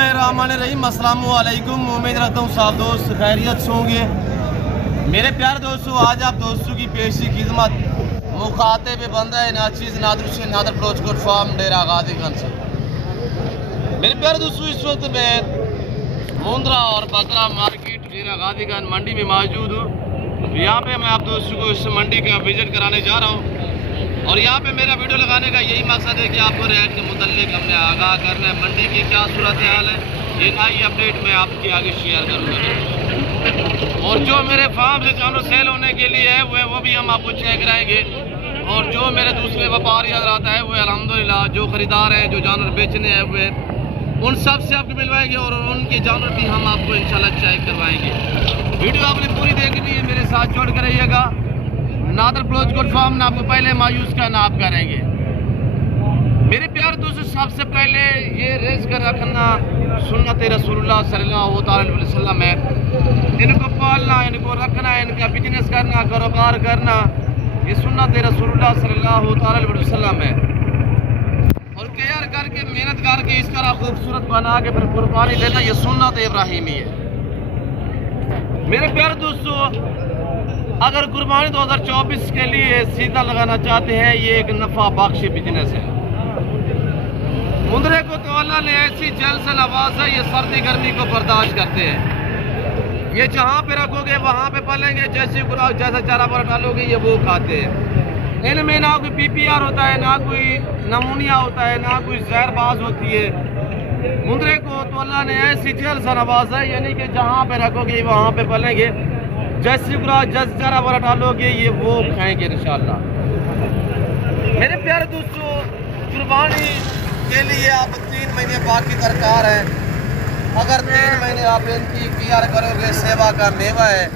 बिस्मिल्लाहिर्रहमानिर्रहीम। अस्सलाम वालेकुम। उम्मीद रखता हूँ सब दोस्त खैरियत से होंगे। मेरे प्यारे दोस्तों, आज आप दोस्तों की पेशी खिदमत मुखातिब बंदा नाचीज़ नादर हुसैन नादर प्रोचकोट फार्म डेरा गाजीगंज से। मेरे प्यारे दोस्तों, इस वक्त मैं मुंद्रा और बकरा मार्केट डेरा गाजीगंज मंडी में मौजूद हूँ। यहाँ पे मैं आप दोस्तों को इस मंडी का विजिट कराने जा रहा हूँ और यहाँ पे मेरा वीडियो लगाने का यही मकसद है कि आपको रेट के मुतालिक हमने आगाह करना है। मंडी की क्या सूरत हाल है, ये नई अपडेट मैं आपके आगे शेयर करूँगा। और जो मेरे फार्म से जानवर सेल होने के लिए है वो भी हम आपको चेक कराएंगे। और जो मेरे दूसरे व्यापारी हजरात है वो अल्हम्दुलिल्लाह जो ख़रीदार हैं, जो जानवर बेचने हैं हुए, उन सब से आपको मिलवाएंगे और उनके जानवर भी हम आपको इंशाल्लाह चेक करवाएंगे। वीडियो आपने पूरी देखनी है, मेरे साथ जोड़ कर रहिएगा। नादर प्रोचकोट फार्म ना आपको पहले मायूस का नाप करेंगे। मेरे प्यार दोस्तों, सबसे पहले ये रेस कर रखना सुन्नत रसूलुल्लाह सल्लल्लाहु अलैहि वसल्लम है। इनको पालना, इनको रखना, इनका बिजनेस करना, कारोबार करना, ये सुन्नत रसूलुल्लाह सल्लल्लाहु अलैहि वसल्लम है। और केयर करके मेहनत करके इस तरह खूबसूरत बना के फिर कुर्बानी देना, ये सुन्नत इब्राहिमी है। मेरे प्यारे दोस्तों, अगर कुर्बानी 2024 के लिए सीधा लगाना चाहते हैं, ये एक नफा बख्श बिजनेस है। मुंद्रे को तो अल्लाह ने ऐसी जल से नवाजा, ये सर्दी गर्मी को बर्दाश्त करते हैं। ये जहाँ पे रखोगे वहाँ पे पलेंगे, जैसा चारा पर डालोगे ये वो खाते हैं। इनमें ना कोई PPR होता है, ना कोई नमूनिया होता है, ना कोई जहरबाज होती है। मुंद्रे को तो अल्लाह ने ऐसी जल से नवाजा है, यानी कि जहाँ पे रखोगे वहाँ पे पलेंगे, जैसे जरा बरा डालोगे ये वो खाएंगे इंशाल्लाह। मेरे प्यारे दोस्तों, कुर्बानी के लिए आप 3 महीने बाकी दरकार है। अगर 3 महीने आप इनकी केयर करोगे, सेवा का मेवा है।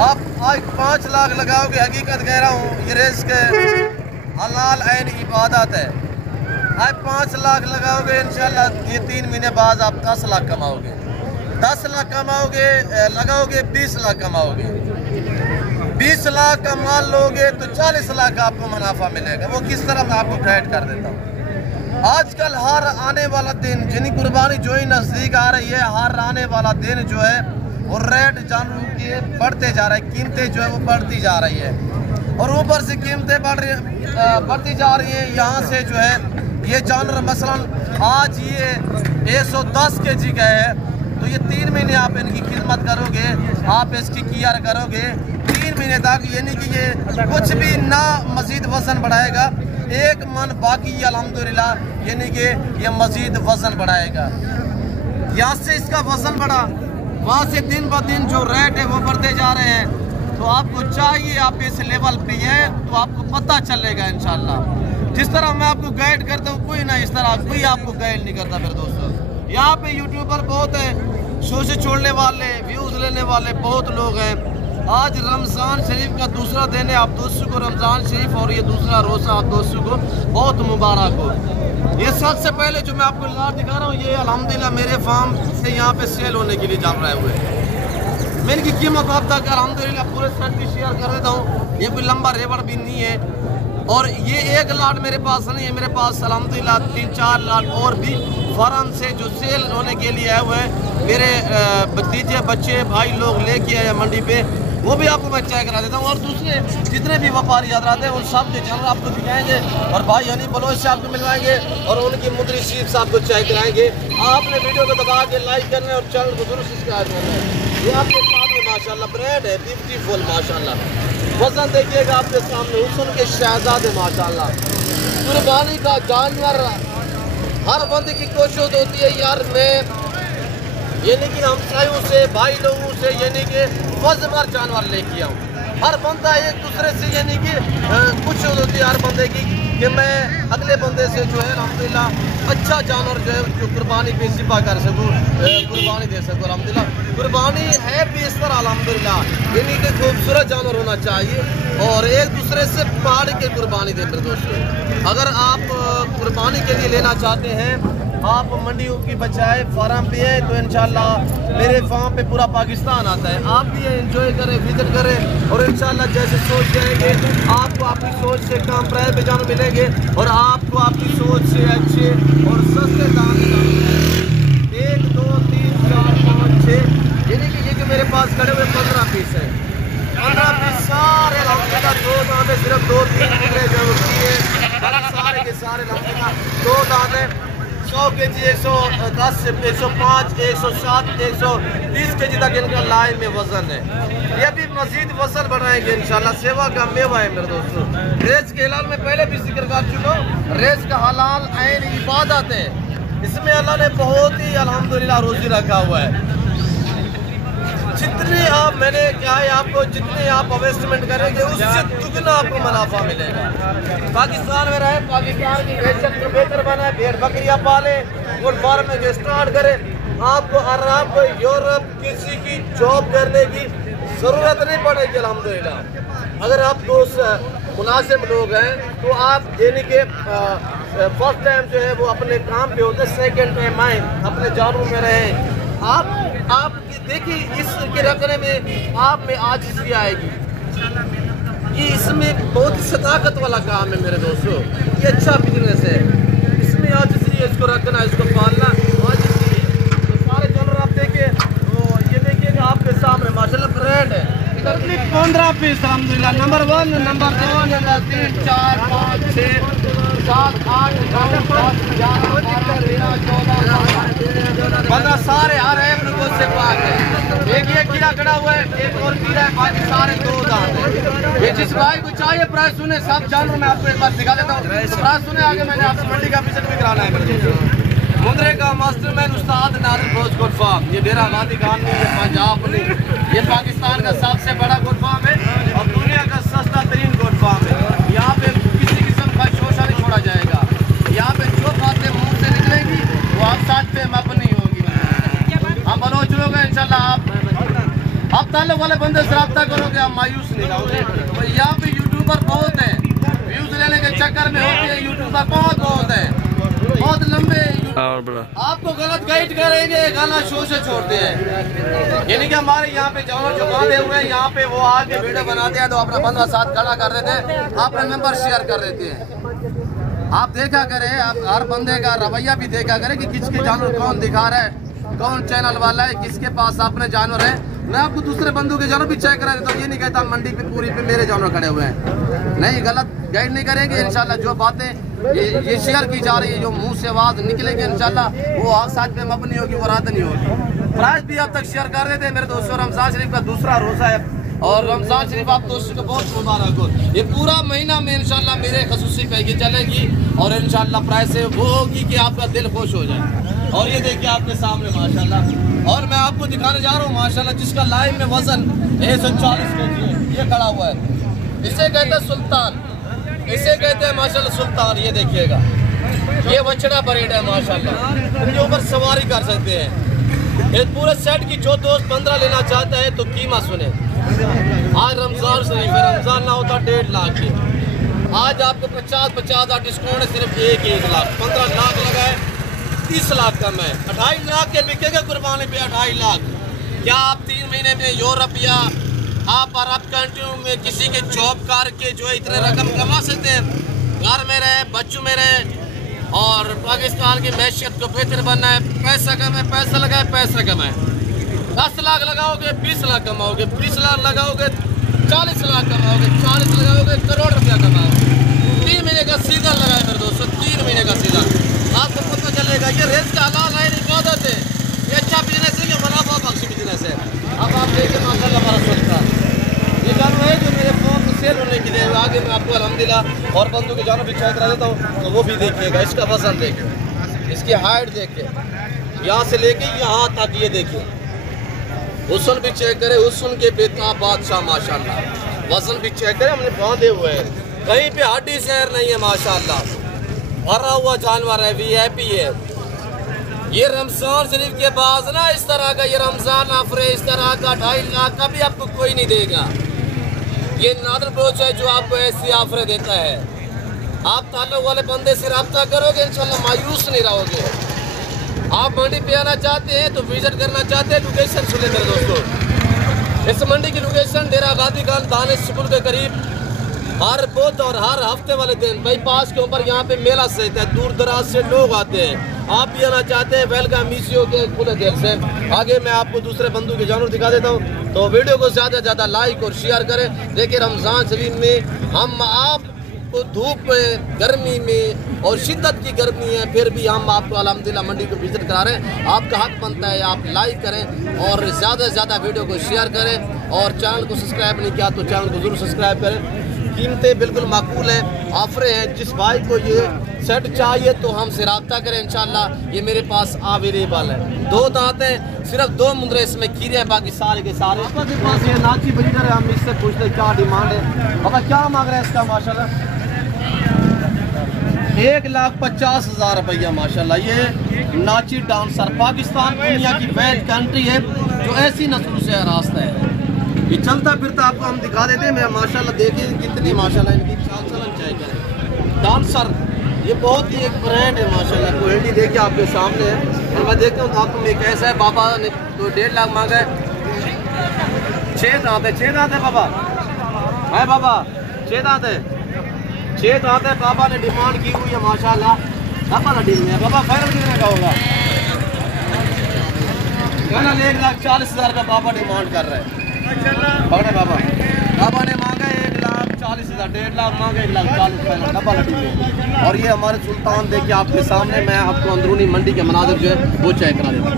आप आज 5 लाख लगाओगे, हकीकत कह रहा हूँ, ये रिज़्क़ हलाल ऐन इबादत है। आज 5 लाख लगाओगे इंशाल्लाह, ये 3 महीने बाद आप 10 लाख कमाओगे। 10 लाख कमाओगे, लगाओगे 20 लाख कमाओगे। 20 लाख का माल लोगे तो 40 लाख का आपको मुनाफा मिलेगा। वो किस तरह मैं आपको गाइड कर देता हूँ। आजकल हर आने वाला दिन, जिनकी कुर्बानी जो ही नज़दीक आ रही है, हर आने वाला दिन जो है वो रेट जानवरों के बढ़ते जा रहे हैं, कीमतें जो है वो बढ़ती जा रही है। और ऊपर से कीमतें बढ़ती जा रही हैं। यहाँ से जो है ये जानवर मसलन आज ये 110 kg का है, तो ये 3 महीने आप इनकी खिदमत करोगे, आप इसकी केयर करोगे 3 महीने तक, यानी कि ये कुछ भी ना मज़ीद वज़न बढ़ाएगा। 1 मन बाकी अल्हम्दुलिल्लाह, यानी कि ये मज़ीद वज़न बढ़ाएगा। यहाँ से इसका वज़न बढ़ा, वहाँ से दिन ब दिन जो रेट है वो बढ़ते जा रहे हैं। तो आपको चाहिए आप इस लेवल पे है तो आपको पता चलेगा इंशाल्लाह। जिस तरह मैं आपको गाइड करता हूँ, कोई ना इस तरह कोई आपको गाइड नहीं करता। फिर दोस्तों, यहाँ पे यूट्यूबर बहुत हैं, शो से छोड़ने वाले, व्यूज़ लेने वाले बहुत लोग हैं। आज रमज़ान शरीफ का दूसरा दिन है। आप दोस्तों को रमज़ान शरीफ और ये दूसरा रोज़ा आप दोस्तों को बहुत मुबारक हो। ये सबसे पहले जो मैं आपको लाट दिखा रहा हूँ, ये अल्हम्दुलिल्लाह मेरे फार्म से यहाँ पे सेल होने के लिए जान रहे हुए। मैं इनकी कीमत आप तक अल्हम्दुलिल्लाह पूरे सेट की शेयर कर देता हूँ। ये कोई लंबा रेवड़ भी नहीं है। और ये एक लाट मेरे पास नहीं है, मेरे पास अल्हम्दुलिल्लाह 3-4 लाट और भी फार्म से जो सेल होने के लिए आए हुए हैं। मेरे भतीजे बच्चे भाई लोग लेके आए मंडी पे, वो भी आपको मैं चेक करा देता हूँ। और दूसरे जितने भी व्यापारी हजरात हैं उन सब के जानवर आपको दिखाएंगे और भाई यानी बलोच से आपको मिलवाएंगे और उनकी मुद्री शीट से आपको चेक कराएंगे। आपने वीडियो को दबा के लाइक करना है और चैनल को जरूर सब्सक्राइब करना है। ये आपके सामने माशाल्लाह ब्रांड है, ब्यूटीफुल माशाल्लाह। वजन देखिएगा आपके सामने, हुस्न के शहजादे माशाल्लाह। कुर्बानी का जानवर हर बंदे की कोशिश होती है यार, मैं यानी कि हमसायों से, भाई लोगों से, यानी कि वज़नदार जानवर लेके आऊँ। हर बंदा एक दूसरे से यानी कि कुछ होती है हर बंदे की कि मैं अगले बंदे से जो है अल्हम्दुलिल्लाह अच्छा जानवर जो है जो कुर्बानी पे सिपा कर सकूँ, कुर्बानी दे सकूँ अल्हम्दुलिल्लाह। कुर्बानी है भी इस तरह अल्हम्दुलिल्लाह, यानी कि खूबसूरत जानवर होना चाहिए और एक दूसरे से पाड़ के कुर्बानी देते। दोस्तों, अगर आप कुर्बानी के लिए लेना चाहते हैं, आप मंडियों की बजाय फार्म पे है, तो इंशाल्लाह मेरे फार्म पे पूरा पाकिस्तान आता है। आप भी एंजॉय करें, विजिट करें और इंशाल्लाह जैसे सोच जाएंगे आपको आपकी सोच से कम प्राइस पे जानवर मिलेंगे और आपको आपकी सोच से अच्छे और सस्ते दाम हमारे लंबे का 2 दांत है। 100 kg, 110, 105, 107, 130 kg तक इनका लाइन में वजन है। ये भी मजीद वजन बढ़ाएंगे इंशाल्लाह। सेवा का मेवा है मेरे दोस्तों। रेस के हलाल में पहले भी जिक्र कर चुका हूँ। रेस का हलाल ऐन इबादत है। इसमें अल्लाह ने बहुत ही अल्हम्दुलिल्लाह रोजी रखा हुआ है। जितने आप मैंने क्या है आपको जितने आप इन्वेस्टमेंट करेंगे उससे दुगना आपको मुनाफा मिलेगा। पाकिस्तान में रहे, पाकिस्तान की हैसियत को बेहतर बनाए, भेड़ बकरियां पाले, गुड फार्मिंग स्टार्ट करें। आपको आराम को यूरोप किसी की जॉब करने की ज़रूरत नहीं पड़ेगी अल्हम्दुलिल्लाह। अगर आप दोस्त मुनासिब लोग हैं तो आप यानी कि फर्स्ट टाइम जो है वो अपने काम पे होते, सेकेंड टाइम आए अपने जानों में रहें। आप देखिए इसके रखने में आप में आजिज़ी आएगी। ये इसमें बहुत ही सदाकत वाला काम है मेरे दोस्तों। ये अच्छा बिजनेस है। इसमें आजिज़ी है, इसको रखना, इसको पालना आजिज़ी है। तो सारे जानवर आप देखिए, तो ये देखिएगा आपके सामने माशाल्लाह ब्रांड है। 15 पीस अल्हम्दुलिल्लाह। नंबर 1, नंबर 2, नंबर 3, 4, 5, 6, 7, 8, 9, 10, 11, 12, 13, 14, 15 सारे हर एक लोगों से पाक है। एक ये कीड़ा खड़ा हुआ है, एक और कीड़ा है, बाकी सारे 2 दांत है। ये जिस भाई को चाहिए प्राइस सुने, सब जानवर मैं आपको एक बार दिखा देता हूँ। प्राइस सुने, आगे मैंने आपसे मंडी का विजिट भी कराना है मेरे दोस्तों। मुंद्रे का मास्टरमैन उस्ताद नादिर फौज गोट फार्म, ये डेरा गांधी खान नहीं, ये पंजाब नहीं, ये पाकिस्तान का सबसे बड़ा गोट फार्म है और दुनिया का सस्ता तरीन गोट फार्म है। यहाँ पे किसी किस्म का शोशा नहीं छोड़ा जाएगा। यहाँ पे जो बातें मुंह से निकलेंगी वो आप साथ पे मबनी होगी। हम बलोच लोग हैं इंशाल्लाह। आप ताल्लुक वाले बंदे से रब्ता करोगे, आप मायूस नहीं रहोगे। तो यहाँ पे यूट्यूबर बहुत है, व्यूज लेने के चक्कर में होते हैं यूट्यूबर बहुत है, बहुत लंबे। आपको गलत गाइड करेंगे, गाना शो से छोड़ते हैं। यानी कि हमारे यहाँ पे जानवर जो बांधे हुए हैं, यहाँ पे वो आके वीडियो बनाते हैं तो अपना बंदा साथ खड़ा कर देते हैं, अपना नंबर शेयर कर देते हैं। आप देखा करें, आप हर बंदे का रवैया भी देखा करें कि किसके जानवर कौन दिखा रहा है, कौन चैनल वाला है, किसके पास अपने जानवर है। मैं आपको दूसरे बंदों के जानवर भी चेक करा देता हूँ। ये नहीं कहता मंडी पे पूरी पे मेरे जानवर खड़े हुए हैं, नहीं, गलत गाइड नहीं करेंगे इंशाल्लाह। जो बातें ये शेयर की जा रही है, जो मुंह से आवाज निकलेगी इंशाल्लाह वो आप साथ में मबनी होगी, वो रात नहीं होगी। प्राइस भी अब तक शेयर कर रहे थे मेरे दोस्तों। रमजान शरीफ का दूसरा रोजा है और रमजान शरीफ आप दोस्तों को बहुत मुबारक हो। ये पूरा महीना में इंशाल्लाह मेरे खसूसी पैकेज चलेगी और इंशाल्लाह प्राइस वो होगी कि आपका दिल खुश हो जाए। और ये देखिए आपके सामने माशाल्लाह, और मैं आपको दिखाने जा रहा हूँ माशाल्लाह जिसका लाइन में वजन 140 kg है, ये खड़ा हुआ है। इसे कहते हैं सुल्तान, इसे कहते हैं माशाल्लाह सुल्तान। ये देखिएगा, ये बछड़ा परेड है माशाल्लाह, इनके ऊपर सवारी कर सकते हैं। इस पूरे सेट की जो दोस्त 15 लेना चाहता है तो कीमत सुने। आज रमजान शरीफ है, रमजान ना होता 1.5 लाख की, आज आपको 50 डिस्काउंट है, सिर्फ 1 लाख। 15 लाख लगाए 30 लाख कम है, 2.5 लाख के बिकेगा कुर्बानी पे 2.5 लाख। क्या आप 3 महीने में यूरोप या आप अरब कंट्रियों में किसी के जॉब करके जो है इतने रकम कमा सकते हैं? घर में रहे, बच्चों में रहे और पाकिस्तान की मैशियत को बेहतर बनना है। पैसा कमाए, पैसा लगाए, पैसा कमाए। 10 लाख लगाओगे 20 लाख कमाओगे, 20 लाख लगाओगे 40 लाख कमाओगे, 40 लगाओगे करोड़ रुपया कमाओगे। 3 महीने का सीजन लगाए मेरे दोस्तों, 3 महीने का सीजन, आपको पता चलेगा। ये रेस का हलाल है, इबादत है, ये अच्छा बिजनेस है, ये मुनाफा बख्श बिजनेस है। अब आप देखिए माशाल्लाह हमारा सुल्ता, ये जानवर है जो मेरे फोन में सेल होने के लिए आगे मैं आपको अल्हम्दुलिल्लाह और बंदों के जानवर भी चेक करा देता हूँ, तो वो भी देखिएगा। इसका वजन देखिए, इसकी हाइट देखिए, यहाँ से लेके यहाँ तक ये देखिए। हुस्न भी चेक करें, हुस्न के बेताब बादशाह माशाल्लाह। वजन भी चेक करें, हमने बांधे हुए हैं, कहीं पे हड्डी शहर नहीं है माशाल्लाह, भरा हुआ जानवर है, VIP है। ये रमजान शरीफ के बाद ना इस तरह का ये रमजान ऑफर है, इस तरह का 2.5 लाख का भी आपको कोई नहीं देगा। ये नादिर ब्रोच है जो आपको ऐसी ऑफर देता है। आप ताल्लुक वाले बंदे से रब्ता करोगे इंशाल्लाह मायूस नहीं रहोगे। आप मंडी पे आना चाहते हैं तो विजिट करना चाहते हैं, लोकेशन सुने मेरे दोस्तों। इस मंडी की लोकेशन डेरा गांधी खान दानिश स्कूल के करीब हर बुध और हर हफ्ते वाले दिन बाईपास के ऊपर यहाँ पे मेला सजता है, दूर दराज से लोग आते हैं। आप भी आना चाहते हैं, वेलकम मीसियो के खुले दिल से। आगे मैं आपको दूसरे बंदों के जानवर दिखा देता हूँ, तो वीडियो को ज़्यादा से ज़्यादा लाइक और शेयर करें। देखिए रमज़ान शरीफ में हम आप धूप में, गर्मी में और शिद्दत की गर्मी है, फिर भी हम आपको अल्हम्दुलिल्लाह मंडी को विजिट करा रहे हैं। आपका हक बनता है आप लाइक करें और ज़्यादा से ज़्यादा वीडियो को शेयर करें और चैनल को सब्सक्राइब नहीं किया तो चैनल को ज़रूर सब्सक्राइब करें। कीमतें बिल्कुल माकूल हैं, ऑफरें हैं। जिस भाई को ये सेट चाहिए तो हमसे रब्ता करें, इंशाल्लाह ये मेरे पास अवेलेबल है। 2 दांत हैं, सिर्फ 2 मुंदरे इसमें कीरे हैं, बाकी सारे के सारे। आपके पास ये नाची ब्रीडर है, हम इससे पूछते हैं क्या डिमांड है। बाबा क्या मांग रहे हैं इसका? माशाल्लाह 1,50,000 रुपया माशाल्लाह। ये नाची डांसर पाकिस्तान दुनिया की बेस्ट कंट्री है जो ऐसी नस्लों से रास्ता है। ये चलता फिरता आपको हम दिखा देते हैं। मैं माशाल्लाह देखिए कितनी माशाल्लाह इनकी चाल चलन चाहिए। डांसर ये बहुत ही एक ब्रांड है माशाल्लाह, क्वालिटी देखिए आपके सामने है। और मैं देखता हूँ आपको में कैसा है। बाबा ने तो 1.5 लाख मांगा है। 6 दांत है, 6 दांत है बाबा है, बाबा 6 दांत है, 6 दांत है। बाबा ने डिमांड की हुई है माशाल्लाह। बाबा ना डील में बाबा फाइनल कितने का होगा? 1,40,000 का बाबा डिमांड कर रहे हैं। पकड़े बाबा, बाबा ने मांगा 1,40,000, 1.5 लाख मांगे, 1,40,000 डब्बा लटी। और ये हमारे सुल्तान देखिए आपके सामने। मैं आपको अंदरूनी मंडी के मनाजिर जो है वो चेक करा देता हूँ।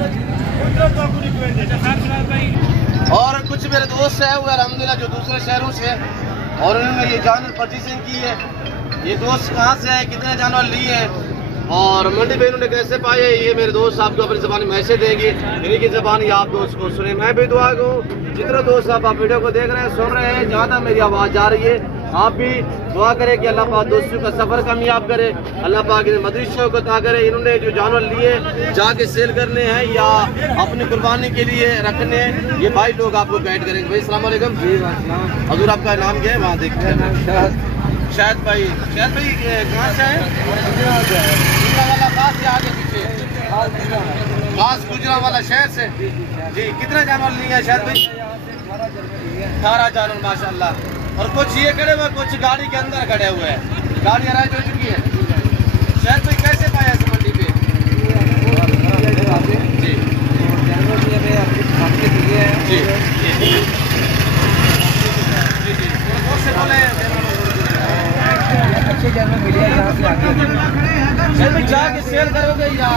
और कुछ मेरे दोस्त है हुए अल्हम्दुलिल्लाह जो दूसरे शहरों से और उन्होंने ये जानवर परचेसिंग की है। ये दोस्त कहाँ से है, कितने जानवर लिए हैं और मंडी में इन्होंने कैसे पाए, ये मेरे दोस्त आपको अपनी ज़बान में मैसेज देंगे। इन्हीं की ज़बान आप दोस्त को सुने। मैं भी दुआ करूँ जितने दोस्त आप वीडियो को देख रहे हैं, सुन रहे हैं, जहाँ तक मेरी आवाज़ जा रही है, आप भी दुआ करें कि अल्लाह पाक दोस्तों का सफ़र कामयाब करे, अल्लाह पाक इन्हें मदरसों को अता करे। इन्होंने जो जानवर लिए जाके सेल करने हैं या अपनी कुर्बानी के लिए रखने हैं, ये भाई लोग आपको गाइड करेंगे। भाई अस्सलाम वालेकुम। हजूर आपका नाम क्या है? वहाँ देखते हैं। शायद भाई, शायद भाई कहाँ से है? कहाँ से आगे पीछे? खास गुजरांवाला शहर से जी। कितना जानवर लिए हैं शायद भाई? 18 जानवर माशाल्लाह। और कुछ ये खड़े हुए, कुछ गाड़ी के अंदर खड़े हुए हैं। गाड़ी अराइज हो चुकी है। शायद भाई कैसे पाया इस मंडी पे? जी जी बोले अच्छे जानवर मिले यहाँ से आगे जाके सेल करोगे या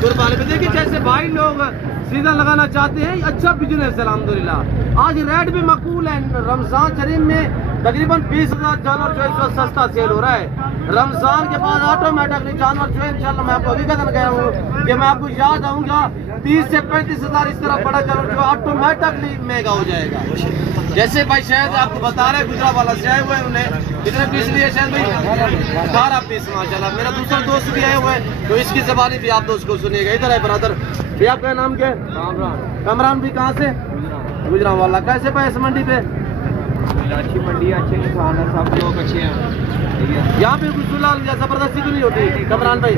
कुर्बानी पे? देखिए जैसे भाई लोग सीधा लगाना चाहते हैं, अच्छा बिजनेस है अल्हम्दुलिल्लाह। आज रेट भी मकबूल है। रमजान शरीफ में तकरीबन 20,000 जानवर जो है इस वक्त सस्ता सेल हो रहा है। रमजान के बाद ऑटोमेटिकली जानवर जो है इंशाल्लाह मैं आपको हकीकतन कह रहा हूँ कि मैं आपको याद आऊँगा 30 से 35,000 इस तरह बड़ा जानवर जो ऑटोमेटिकली महंगा हो जाएगा। जैसे भाई शायद आपको बता रहे गुजरांवाला से आए हुए हैं, उन्हें कितने पीस लिए शायद भाई? 12 पीस माशाल्लाह। मेरा दूसरा दोस्त भी आए हुए हैं तो इसकी ज़बानी भी आप दोस्त को सुनिएगा। इधर है ब्रदर भी। आपका नाम क्या है? कमरान भी। कहाँ से? गुजरांवाला। कैसे पाए इस मंडी पे? अच्छी मंडी, अच्छे किसान है, सब लोग अच्छे हैं। यहाँ पे कुछ फिलहाल जबरदस्ती तो नहीं होती कमरान भाई?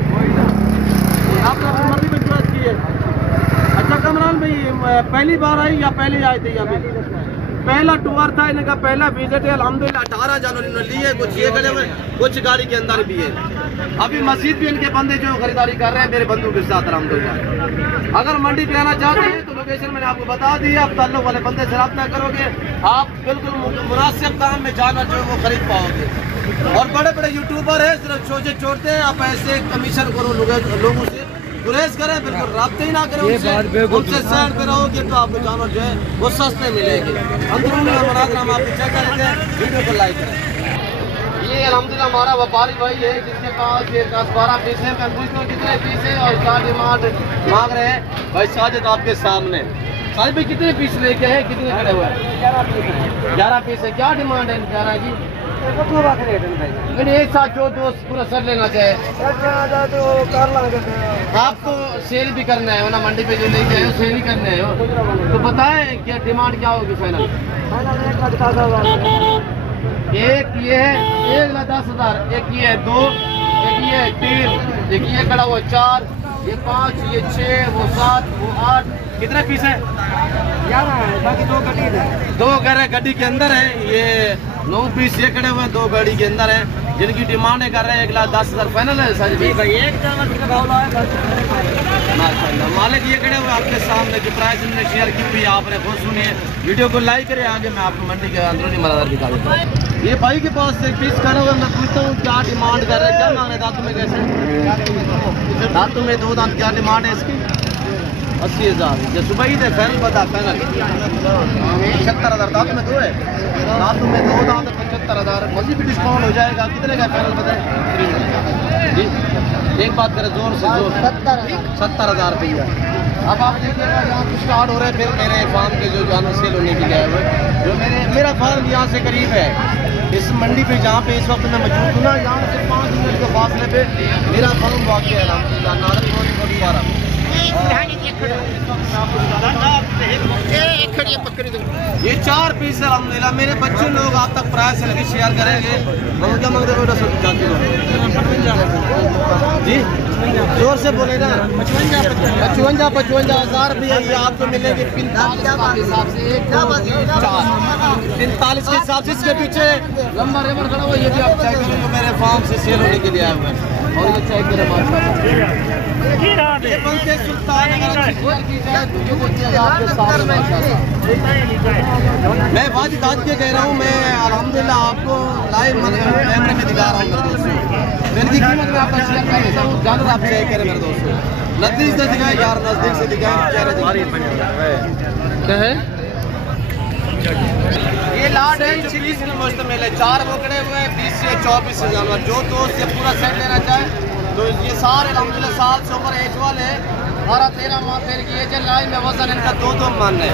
आपने अपनी मंडी में चॉइस की है? अच्छा कमरान भाई पहली बार आई या पहले आए थे यहाँ पे? पहला टूर था इनका, पहला विजिट है अल्हम्दुलिल्लाह। 18 जानवर इन्होंने लिए, कुछ ये खड़े हुए, कुछ गाड़ी के अंदर भी है। अभी मस्जिद भी इनके बंदे जो खरीदारी कर रहे हैं मेरे बंधु के साथ अल्हम्दुलिल्लाह। अगर मंडी पे आना चाहते हैं तो लोकेशन मैंने आपको बता दी। आप ताल्लुक वाले बंदे से रब्ता करोगे, आप बिल्कुल मुनासिब दाम में जानवर जो है वो खरीद पाओगे। और बड़े बड़े यूट्यूबर है सिर्फ चोचे छोड़ते हैं, आप ऐसे कमीशन करो लोगों से गुरेज करें, बिल्कुल राब्ते ही ना करें उनसे साइड पे रहोगे तो आपको जानवर जो है वो सस्ते मिलेंगे। अंदरूनी मनाज़िर हम आपको चेक कर लेते हैं, वीडियो को लाइक करें। ये अल्हम्दुलिल्लाह हमारा व्यापारी भाई है जिसके पास ये 10-12 पीस है। मैं पूछता हूँ कितने पीस है और क्या डिमांड मांग रहे हैं। भाई साजिद आपके सामने। साजिद भाई कितने पीस लेके हैं, कितने खड़े हुए हैं? 11 पीस है। क्या डिमांड है 11 की? एक साथ जो दोस्त पूरा सर लेना चाहे तो आपको सेल भी करना है, वरना मंडी पे जो लेके आए सेल ही करने हैं। तो बताएं क्या डिमांड क्या होगी फाइनल? एक ये है 1,10,000, एक ये है 2, एक ये है 3, एक ये खड़ा हुआ 4, ये 5, ये 6, वो 7, वो 8। कितने पीस है? 11 है, बाकी 2 गड्डी है। 2 गड्डी के अंदर है। ये 9 पीस ये खड़े हुए हैं, 2 गाड़ी के अंदर है, जिनकी डिमांड कर रहे हैं 1,10,000 फाइनल है। सर भाई एक माशाल्लाह। मालिक ये खड़े हुए आपके सामने, जो प्राइस इन्होंने शेयर की हुई आपने खुद सुनिए। वीडियो को लाइक करें, आगे मैं आपको मंडी के अंदरूनी मनाज़र दिखा देता हूँ। ये भाई के पास एक पीस खड़ा हुआ, मैं पूछता हूँ क्या डिमांड कर रहे हैं, क्या मांग रहे हैं दांतों में? कैसे दांतों में 2 दांत, क्या डिमांड है इसकी? 80,000। जो सुबह ही थे फैनल बता, फैनल 75,000। दांत में 2 है, दांतों में 2 दांत 75,000। मजीद भी डिस्काउंट हो जाएगा। कितने का फैनल बताए जी? एक बात करें जोर से, जोर 70,000 रुपया। अब आप देखिएगा यहाँ से स्टार्ट हो रहे हैं। फिर मेरे फार्म के जो जानवर सेल होने के लिए हुए, जो मेरा फार्म यहाँ से करीब है, इस मंडी पे जहाँ पे इस वक्त मैं मौजूद हूँ ना, यहाँ से 5 मिनट के फासले पे मेरा फार्म वाक़ है नादरपुर। ये 4 पीस अलहमदिल्ला। मेरे बच्चे लोग आप तक प्राइस लगी शेयर करेंगे। क्या मांगते हो जी? जोर से बोले ना। 55,000 रुपये ये आपको मिलेंगे 45 के हिसाब से। 1 2 3 4 45 के हिसाब से। इसके पीछे लंबा रेबर खड़ा हुआ, ये भी आप चेक करें, जो मेरे फार्म से सेल होने के लिए आए हुए हैं। और ये चेक करें माशाल्लाह, ये बनते सुल्तान अगर की जाए तो ये देखिए आपके सामने माशाल्लाह। मैं वाजिद आज के कह रहा हूँ, मैं अल्हम्दुलिल्लाह आपको लाइव कैमरे में दिखा रहा हूँ मेरे दोस्तों। इनकी कीमत में आपका शेयर कर देता हूँ, जानवर आप चेक करें मेरे दोस्तों। नजदीक से दिखाएं यार, नजदीक से दिखाएं। क्या है ये लाट है? 26 की मुश्तमिल है। 4 बोकड़े हुए हैं, 20 से 24 से जानवर। जो दोस्त ये पूरा सेट लेना चाहे तो ये सारे अल्हम्दुलिल्लाह साल से ऊपर एज वाले हैं। 12-13 माह फिर की एज। लाइन में वजन इनका 2 मन है।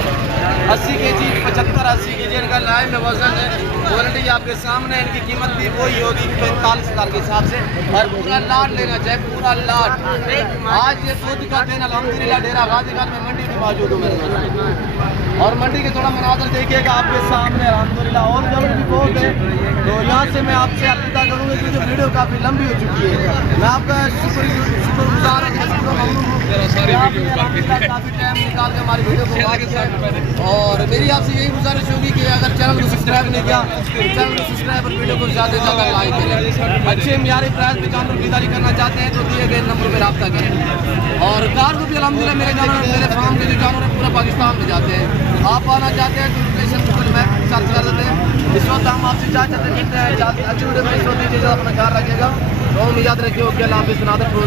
80 kg 75-80 kg इनका लाइन में वजन है। क्वालिटी आपके सामने। इनकी कीमत भी वही होगी 45,000 के हिसाब से। और पूरा लाट लेना चाहे, पूरा लाट। आज ये दूध का दिन अल्हम्दुलिल्लाह डेरा गाजीगंज में मंडी में मौजूद हूँ मेरे दोस्त। और मंडी के थोड़ा मनाज़र देखिएगा आपके सामने अल्हम्दुलिल्लाह। और जानवर भी बहुत है, तो यहाँ से मैं आपसे अलविदा करूँगा क्योंकि वीडियो काफ़ी लंबी हो चुकी है। मैं आपका शुक्रगुजार हूँ, काफ़ी टाइम निकाल के हमारी वीडियो को वॉच किया। और मेरी आपसे यही गुजारिश होगी कि अगर चैनल को सब्सक्राइब नहीं किया तो चैनल को सब्सक्राइब और वीडियो को ज़्यादा से ज़्यादा लाइक करें। अच्छे मियारी प्राइस में जानवर खरीदारी करना चाहते हैं तो दिए गए नंबर पर रब्ता करें। और कार को भी अल्हम्दुलिल्लाह मेरे जानवर, मेरे फार्म के जो जानवर हैं पूरा पाकिस्तान में जाते हैं। आप आना चाहते हैं तो लोकेशन गूगल मैप सर्च कर देते हैं। इस वक्त हम आपसे इजाज़त देते हैं। अच्छी वीडियो में इस वक्त दीजिएगा, अपना ख्याल रखिएगा। तो हम याद रखिए, ओके अल्लाह हाफ़िज़। नादरपुर।